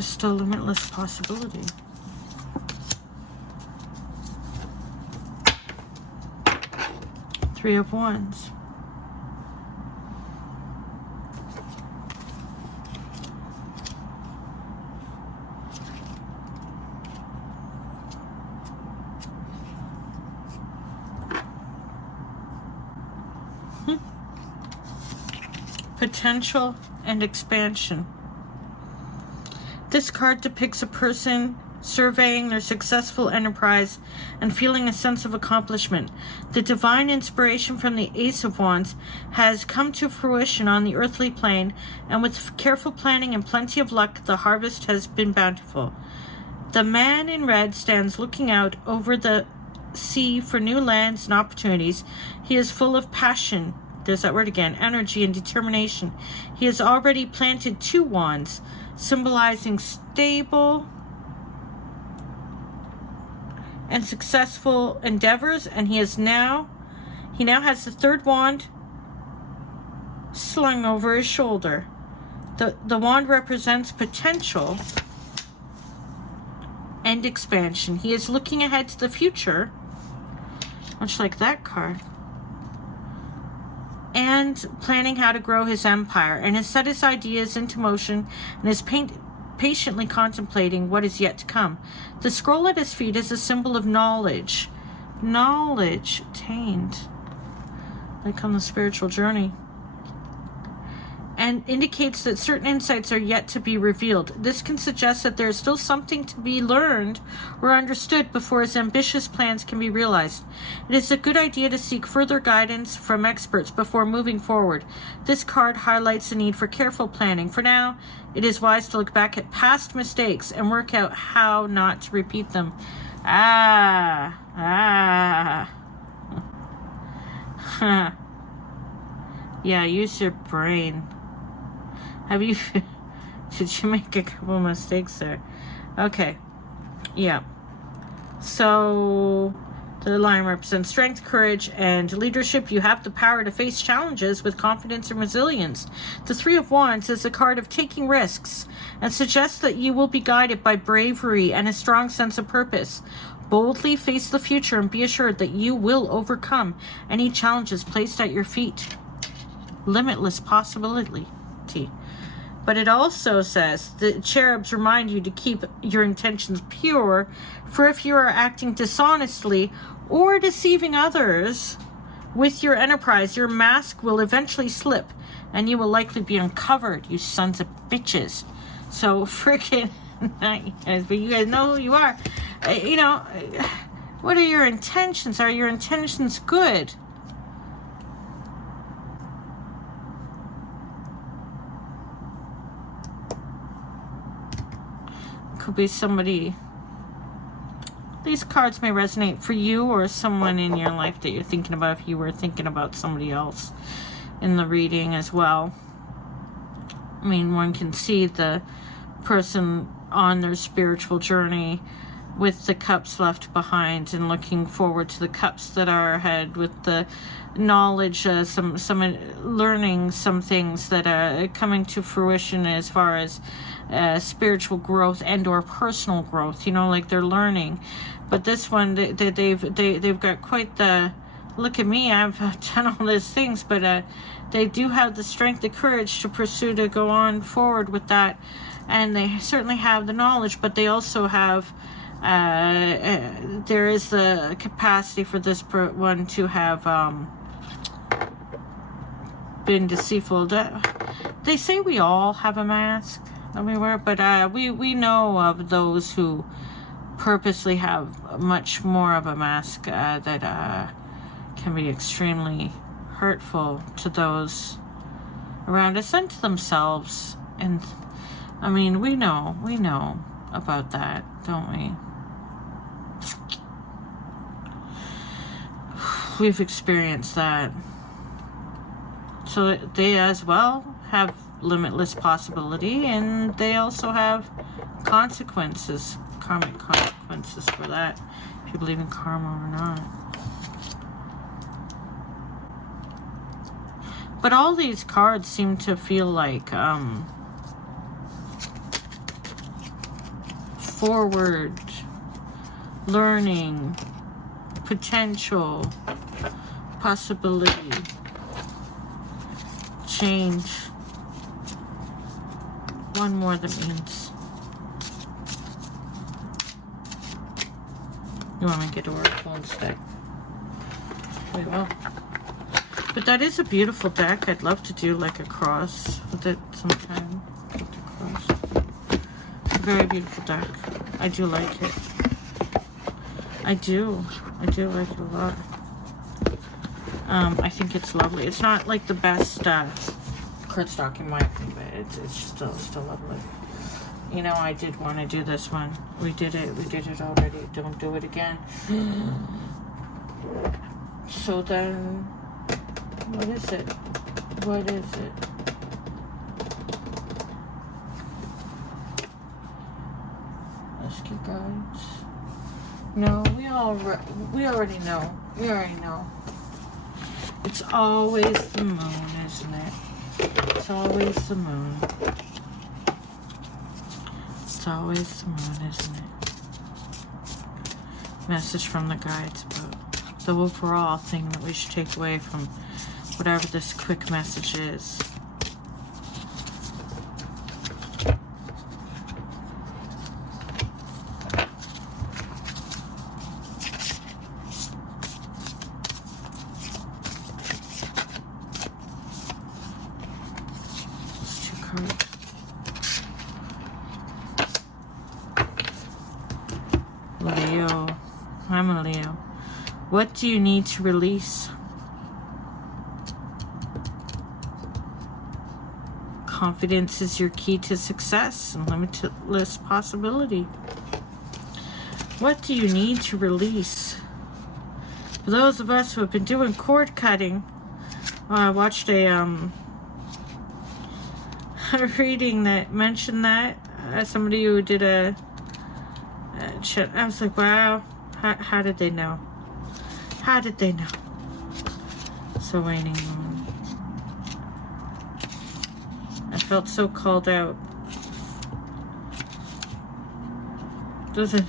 There's still limitless possibility. Three of Wands. Potential and expansion. This card depicts a person surveying their successful enterprise and feeling a sense of accomplishment. The divine inspiration from the Ace of Wands has come to fruition on the earthly plane, and with careful planning and plenty of luck, the harvest has been bountiful. The man in red stands looking out over the sea for new lands and opportunities. He is full of passion. There's that word again, energy and determination. He has already planted 2 wands, symbolizing stable and successful endeavors, and he now has the 3rd wand slung over his shoulder. The wand represents potential and expansion. He is looking ahead to the future, much like that card, and planning how to grow his empire, and has set his ideas into motion and is patiently contemplating what is yet to come. The scroll at his feet is a symbol of knowledge. Knowledge attained, like on the spiritual journey, and indicates that certain insights are yet to be revealed. This can suggest that there is still something to be learned or understood before his ambitious plans can be realized. It is a good idea to seek further guidance from experts before moving forward. This card highlights the need for careful planning. For now, it is wise to look back at past mistakes and work out how not to repeat them. Yeah, use your brain. Did you make a couple mistakes there? Okay. Yeah. So the line represents strength, courage, and leadership. You have the power to face challenges with confidence and resilience. The 3 of Wands is a card of taking risks and suggests that you will be guided by bravery and a strong sense of purpose. Boldly face the future and be assured that you will overcome any challenges placed at your feet. Limitless possibility. But it also says the cherubs remind you to keep your intentions pure, for if you are acting dishonestly or deceiving others with your enterprise, your mask will eventually slip and you will likely be uncovered, you sons of bitches. So freaking, but you guys know who you are. What are your intentions? Are your intentions good? Could be somebody. These cards may resonate for you or someone in your life that you're thinking about, if you were thinking about somebody else in the reading as well. I mean, one can see the person on their spiritual journey with the cups left behind and looking forward to the cups that are ahead, with the knowledge, some learning some things that are coming to fruition as far as spiritual growth and or personal growth, like they're learning. But this one, they've got quite the, look at me, I've done all these things, but they do have the strength, the courage to pursue, to go on forward with that, and they certainly have the knowledge, but they also have there is the capacity for this one to have been deceitful. They say we all have a mask that we wear, but we know of those who purposely have much more of a mask that can be extremely hurtful to those around us and to themselves. And I mean, we know about that, don't we? We've experienced that. So they as well have limitless possibility, and they also have consequences, karmic consequences for that, if you believe in karma or not. But all these cards seem to feel like forward, learning, potential, possibility, change. One more that means. You want me to get Oracle instead? We will. But that is a beautiful deck. I'd love to do like a cross with it sometime. A very beautiful deck. I do like it. I do like it a lot. I think it's lovely. It's not like the best cardstock in my opinion, but it's still lovely. You know, I did want to do this one. We did it already. Don't do it again. So then, what is it? Rescue guides. No, we already know. It's always the moon, isn't it? It's always the moon. It's always the moon, isn't it? Message from the guides about the overall thing that we should take away from whatever this quick message is. Leo. I'm a Leo. What do you need to release? Confidence is your key to success and limitless possibility. What do you need to release? For those of us who have been doing cord cutting, I watched a reading that mentioned that. Somebody who did a chat. I was like, wow, how did they know? How did they know? So waning moon. I felt so called out. Doesn't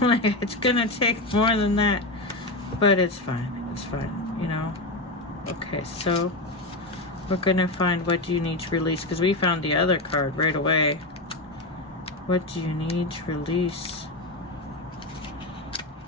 like it's gonna take more than that, but it's fine. It's fine, you know. Okay, so we're gonna find what do you need to release, because we found the other card right away. What do you need to release?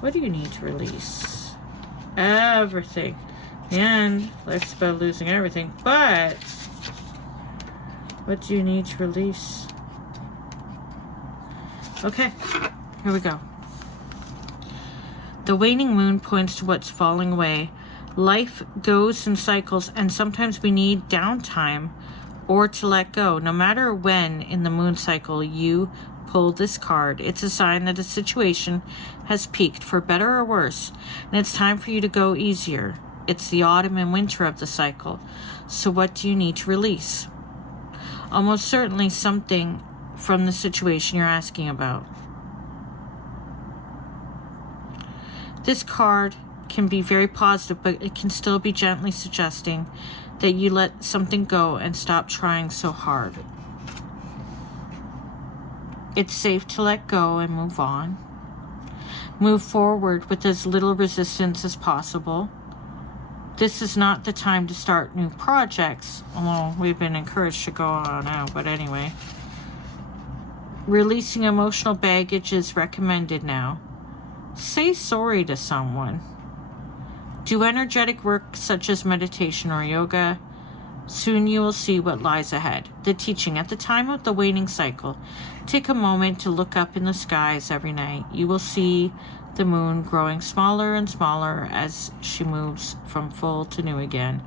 What do you need to release? Everything. And life's about losing everything, but what do you need to release? Okay, here we go. The waning moon points to what's falling away. Life goes in cycles, and sometimes we need downtime or to let go. No matter when in the moon cycle you pull this card, it's a sign that a situation has peaked, for better or worse, and it's time for you to go easier. It's the autumn and winter of the cycle. So what do you need to release? Almost certainly something from the situation you're asking about. This card can be very positive, but it can still be gently suggesting that you let something go and stop trying so hard. It's safe to let go and move on. Move forward with as little resistance as possible. This is not the time to start new projects, although we've been encouraged to go on now, but anyway. Releasing emotional baggage is recommended now. Say sorry to someone. Do energetic work such as meditation or yoga. Soon you will see what lies ahead. The teaching. At the time of the waning cycle, take a moment to look up in the skies every night. You will see the moon growing smaller and smaller as she moves from full to new again.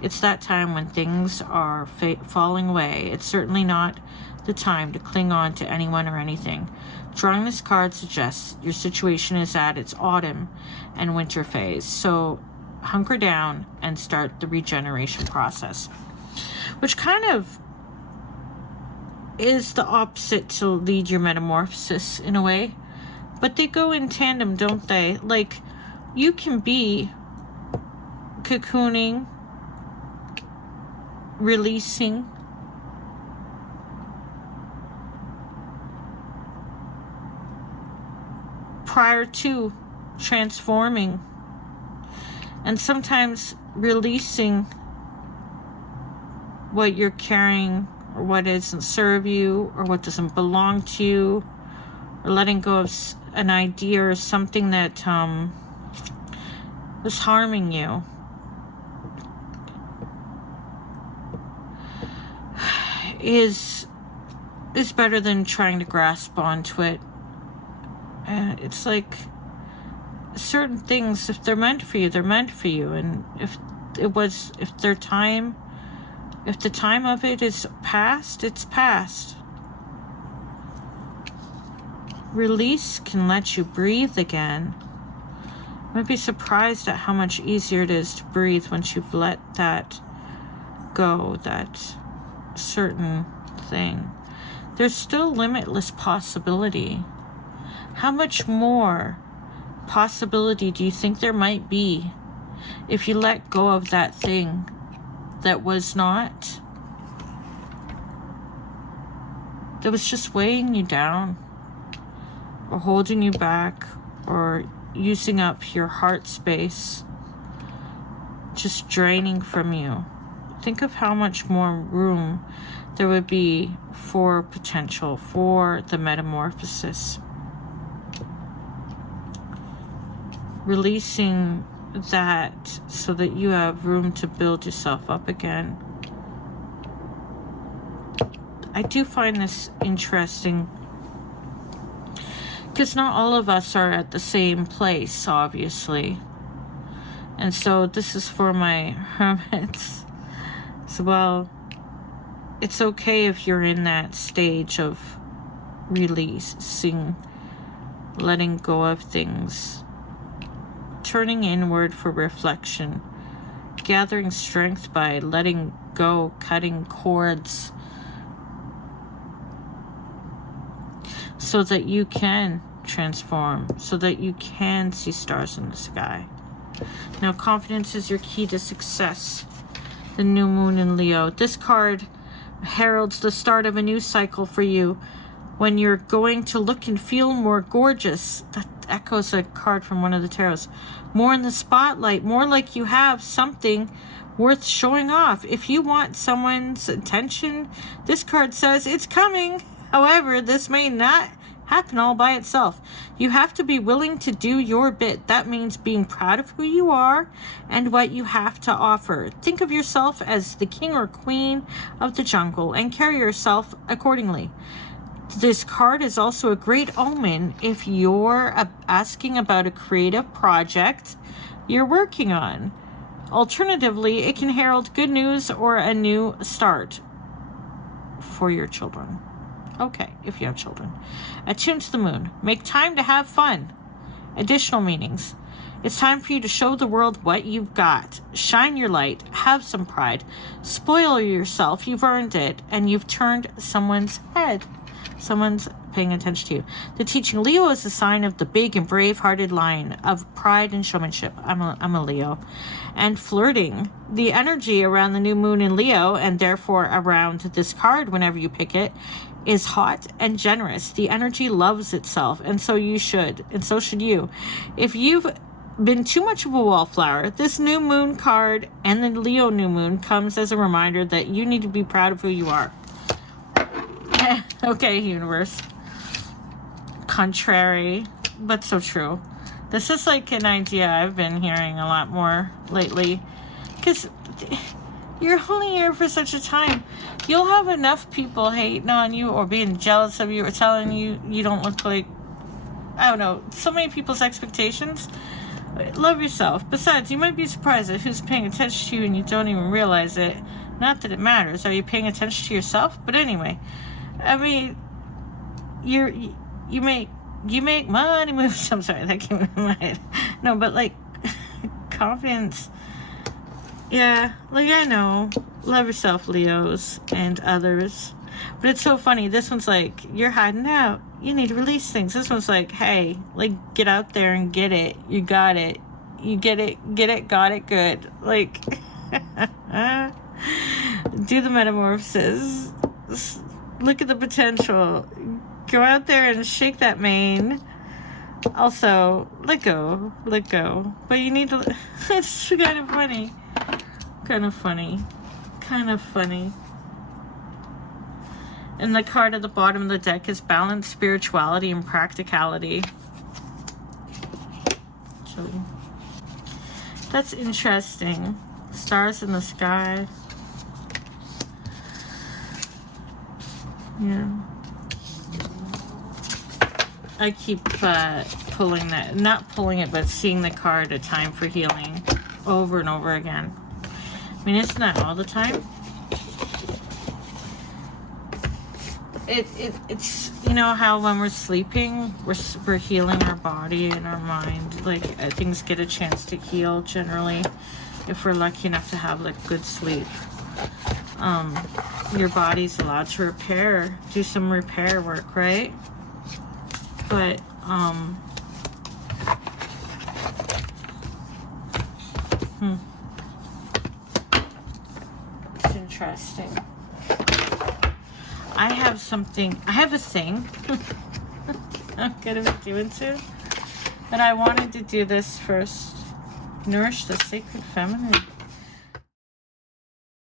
It's that time when things are falling away. It's certainly not the time to cling on to anyone or anything. Drawing this card suggests your situation is at its autumn and winter phase. So hunker down and start the regeneration process, which kind of is the opposite to lead your metamorphosis in a way, but they go in tandem, don't they? Like, you can be cocooning, releasing, prior to transforming. And sometimes releasing what you're carrying, or what doesn't serve you, or what doesn't belong to you, or letting go of an idea or something that was harming you, is better than trying to grasp onto it. It's like certain things, if they're meant for you, they're meant for you. And if the time of it is past, it's past. Release can let you breathe again. You might be surprised at how much easier it is to breathe once you've let that go, that certain thing. There's still limitless possibility. How much more possibility do you think there might be if you let go of that thing that was not, that was just weighing you down, or holding you back, or using up your heart space, just draining from you? Think of how much more room there would be for potential, for the metamorphosis. Releasing that so that you have room to build yourself up again. I do find this interesting because not all of us are at the same place, obviously. And so this is for my hermits as well. It's okay if you're in that stage of releasing, letting go of things, turning inward for reflection, gathering strength by letting go, cutting cords, so that you can transform, so that you can see stars in the sky. Now, confidence is your key to success. The new moon in Leo. This card heralds the start of a new cycle for you, when you're going to look and feel more gorgeous. That echoes a card from one of the tarots. More in the spotlight, more like you have something worth showing off. If you want someone's attention, this card says it's coming. However, this may not happen all by itself. You have to be willing to do your bit. That means being proud of who you are and what you have to offer. Think of yourself as the king or queen of the jungle and carry yourself accordingly. This card is also a great omen if you're asking about a creative project you're working on. Alternatively, it can herald good news or a new start for your children. Okay, if you have children. Attune to the moon. Make time to have fun. Additional meanings. It's time for you to show the world what you've got. Shine your light. Have some pride. Spoil yourself. You've earned it. And you've turned someone's head. Someone's paying attention to you. The teaching Leo is a sign of the big and brave-hearted lion of pride and showmanship. I'm a Leo. And flirting. The energy around the new moon in Leo, and therefore around this card whenever you pick it, is hot and generous. The energy loves itself, and so you should, and so should you. If you've been too much of a wallflower, this new moon card and the Leo new moon comes as a reminder that you need to be proud of who you are. Okay, universe. Contrary, but so true. This is like an idea I've been hearing a lot more lately, because you're only here for such a time. You'll have enough people hating on you or being jealous of you or telling you you don't look like, I don't know, so many people's expectations. Love yourself. Besides, you might be surprised at who's paying attention to you and you don't even realize it. Not that it matters. Are you paying attention to yourself? But anyway, I mean, you make money moves. I'm sorry, that came in my head. No, but like confidence. Yeah, like I know. Love yourself, Leos and others. But it's so funny. This one's like, you're hiding out. You need to release things. This one's like, hey, like, get out there and get it. You got it. You get it, got it, good. Like, do the metamorphosis. Look at the potential. Go out there and shake that mane. Also, let go. But you need to, it's kind of funny. And the card at the bottom of the deck is balance, spirituality, and practicality. So, that's interesting. Stars in the sky. Yeah. I keep pulling that, not pulling it, but seeing the card, A Time for Healing, over and over again. I mean, it's not all the time. It's you know how when we're sleeping, we're healing our body and our mind. Like, things get a chance to heal generally if we're lucky enough to have like good sleep. Your body's allowed to repair, do some repair work, right? But it's interesting. I have a thing I'm gonna be doing soon, but I wanted to do this first. Nourish the sacred feminine.